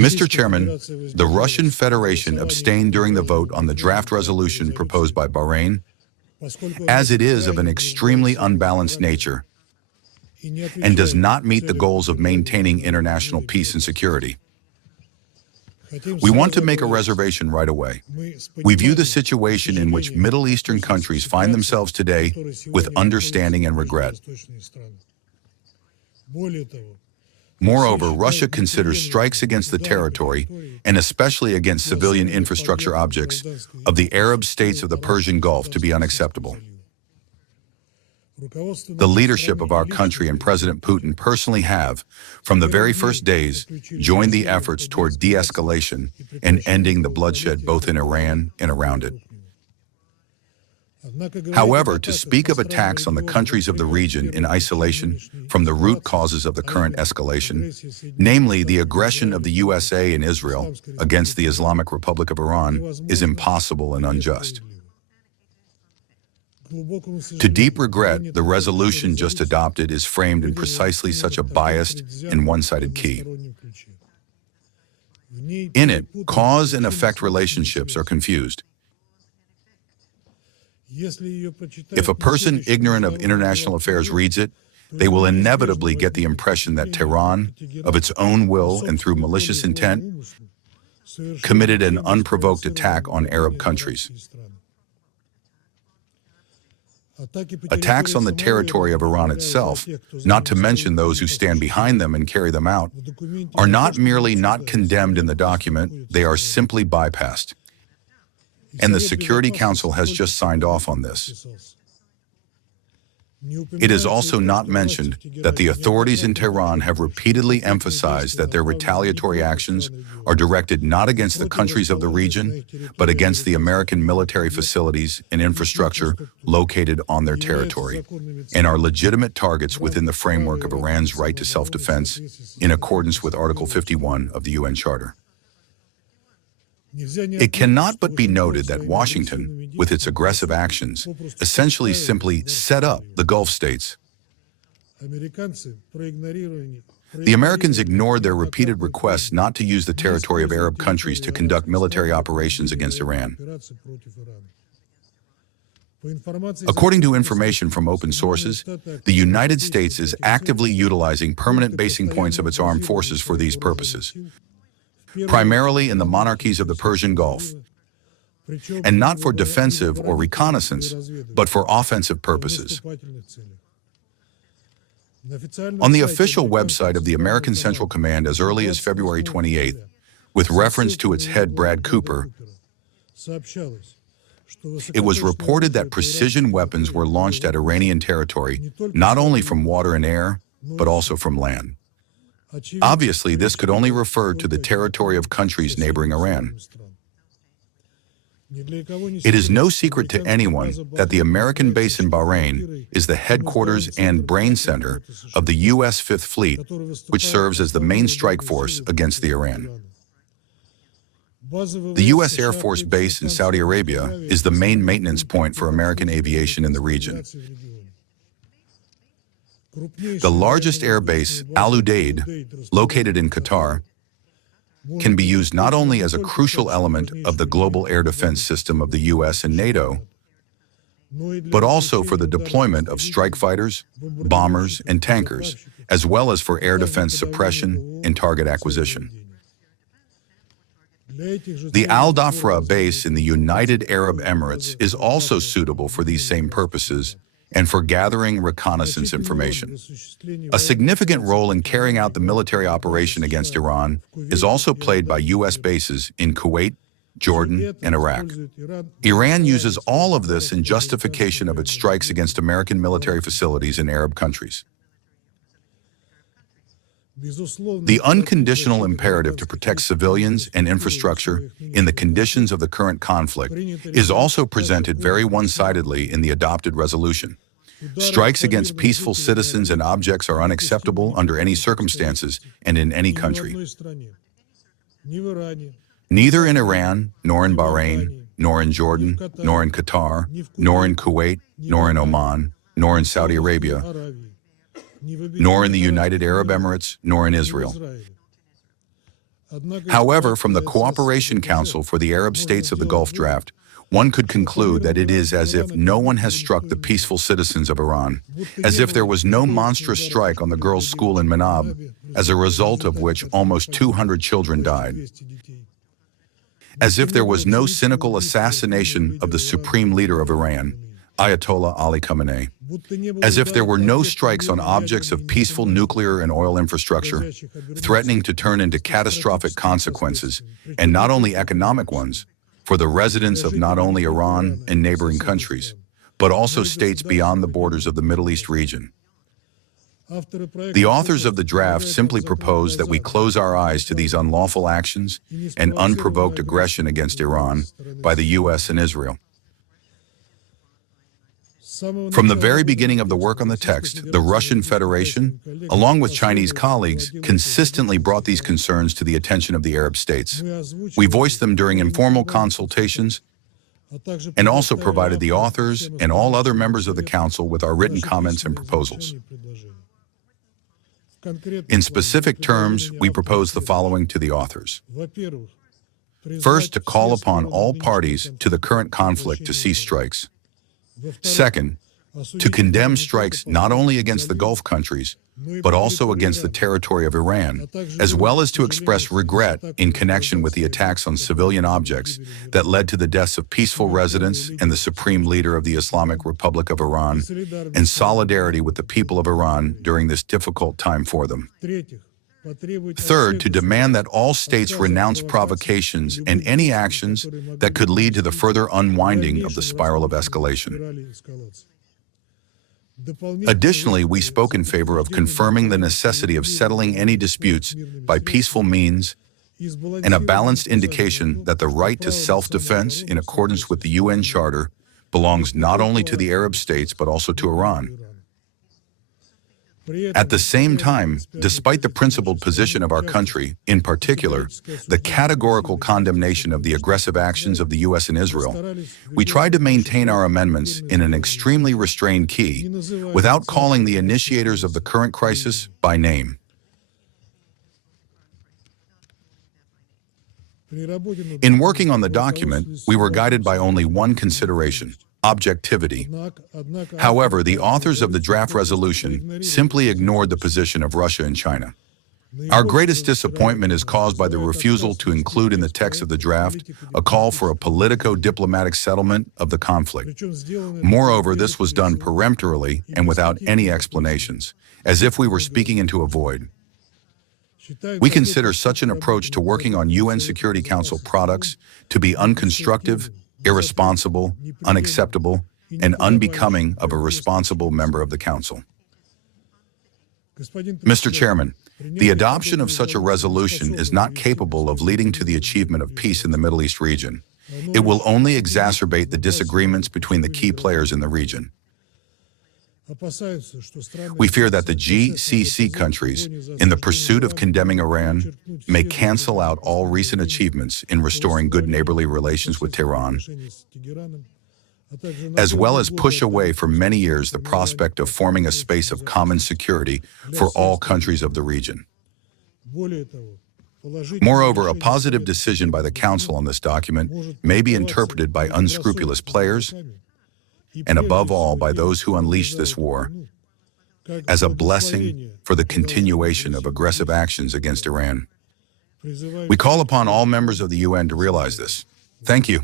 Mr. Chairman, the Russian Federation abstained during the vote on the draft resolution proposed by Bahrain, as it is of an extremely unbalanced nature and does not meet the goals of maintaining international peace and security. We want to make a reservation right away. We view the situation in which Middle Eastern countries find themselves today with understanding and regret. Moreover, Russia considers strikes against the territory, and especially against civilian infrastructure objects, of the Arab states of the Persian Gulf to be unacceptable. The leadership of our country and President Putin personally have, from the very first days, joined the efforts toward de-escalation and ending the bloodshed both in Iran and around it. However, to speak of attacks on the countries of the region in isolation from the root causes of the current escalation, namely the aggression of the USA and Israel against the Islamic Republic of Iran, is impossible and unjust. To deep regret, the resolution just adopted is framed in precisely such a biased and one-sided key. In it, cause and effect relationships are confused. If a person ignorant of international affairs reads it, they will inevitably get the impression that Tehran, of its own will and through malicious intent, committed an unprovoked attack on Arab countries. Attacks on the territory of Iran itself, not to mention those who stand behind them and carry them out, are not merely not condemned in the document, they are simply bypassed. And the Security Council has just signed off on this. It is also not mentioned that the authorities in Tehran have repeatedly emphasized that their retaliatory actions are directed not against the countries of the region, but against the American military facilities and infrastructure located on their territory, and are legitimate targets within the framework of Iran's right to self-defense in accordance with Article 51 of the UN Charter. It cannot but be noted that Washington, with its aggressive actions, essentially simply set up the Gulf states. The Americans ignored their repeated requests not to use the territory of Arab countries to conduct military operations against Iran. According to information from open sources, the United States is actively utilizing permanent basing points of its armed forces for these purposes, primarily in the monarchies of the Persian Gulf, and not for defensive or reconnaissance, but for offensive purposes. On the official website of the American Central Command as early as February 28th, with reference to its head Brad Cooper, it was reported that precision weapons were launched at Iranian territory, not only from water and air, but also from land. Obviously, this could only refer to the territory of countries neighboring Iran. It is no secret to anyone that the American base in Bahrain is the headquarters and brain center of the U.S. Fifth Fleet, which serves as the main strike force against the Iran. The U.S. Air Force base in Saudi Arabia is the main maintenance point for American aviation in the region. The largest air base, Al Udeid, located in Qatar, can be used not only as a crucial element of the global air defense system of the U.S. and NATO, but also for the deployment of strike fighters, bombers, and tankers, as well as for air defense suppression and target acquisition. The Al Dhafra base in the United Arab Emirates is also suitable for these same purposes and for gathering reconnaissance information. A significant role in carrying out the military operation against Iran is also played by U.S. bases in Kuwait, Jordan, and Iraq. Iran uses all of this in justification of its strikes against American military facilities in Arab countries. The unconditional imperative to protect civilians and infrastructure in the conditions of the current conflict is also presented very one-sidedly in the adopted resolution. Strikes against peaceful citizens and objects are unacceptable under any circumstances and in any country. Neither in Iran, nor in Bahrain, nor in Jordan, nor in Qatar, nor in Kuwait, nor in Oman, nor in Saudi Arabia, nor in the United Arab Emirates, nor in Israel. However, from the Cooperation Council for the Arab States of the Gulf draft, one could conclude that it is as if no one has struck the peaceful citizens of Iran, as if there was no monstrous strike on the girls' school in Manab, as a result of which almost 200 children died, as if there was no cynical assassination of the supreme leader of Iran, Ayatollah Ali Khamenei, as if there were no strikes on objects of peaceful nuclear and oil infrastructure, threatening to turn into catastrophic consequences, and not only economic ones, for the residents of not only Iran and neighboring countries, but also states beyond the borders of the Middle East region. The authors of the draft simply propose that we close our eyes to these unlawful actions and unprovoked aggression against Iran by the U.S. and Israel. From the very beginning of the work on the text, the Russian Federation, along with Chinese colleagues, consistently brought these concerns to the attention of the Arab states. We voiced them during informal consultations and also provided the authors and all other members of the Council with our written comments and proposals. In specific terms, we propose the following to the authors. First, to call upon all parties to the current conflict to cease strikes. Second, to condemn strikes not only against the Gulf countries, but also against the territory of Iran, as well as to express regret in connection with the attacks on civilian objects that led to the deaths of peaceful residents and the supreme leader of the Islamic Republic of Iran, and solidarity with the people of Iran during this difficult time for them. Third, to demand that all states renounce provocations and any actions that could lead to the further unwinding of the spiral of escalation. Additionally, we spoke in favor of confirming the necessity of settling any disputes by peaceful means and a balanced indication that the right to self-defense in accordance with the UN Charter belongs not only to the Arab states but also to Iran. At the same time, despite the principled position of our country, in particular, the categorical condemnation of the aggressive actions of the U.S. and Israel, we tried to maintain our amendments in an extremely restrained key, without calling the initiators of the current crisis by name. In working on the document, we were guided by only one consideration: objectivity. However, the authors of the draft resolution simply ignored the position of Russia and China. Our greatest disappointment is caused by the refusal to include in the text of the draft a call for a politico-diplomatic settlement of the conflict. Moreover, this was done peremptorily and without any explanations, as if we were speaking into a void. We consider such an approach to working on UN Security Council products to be unconstructive, irresponsible, unacceptable, and unbecoming of a responsible member of the Council. Mr. Chairman, the adoption of such a resolution is not capable of leading to the achievement of peace in the Middle East region. It will only exacerbate the disagreements between the key players in the region. We fear that the GCC countries, in the pursuit of condemning Iran, may cancel out all recent achievements in restoring good neighborly relations with Tehran, as well as push away for many years the prospect of forming a space of common security for all countries of the region. Moreover, a positive decision by the Council on this document may be interpreted by unscrupulous players, and above all by those who unleash this war, as a blessing for the continuation of aggressive actions against Iran. We call upon all members of the UN to realize this. Thank you.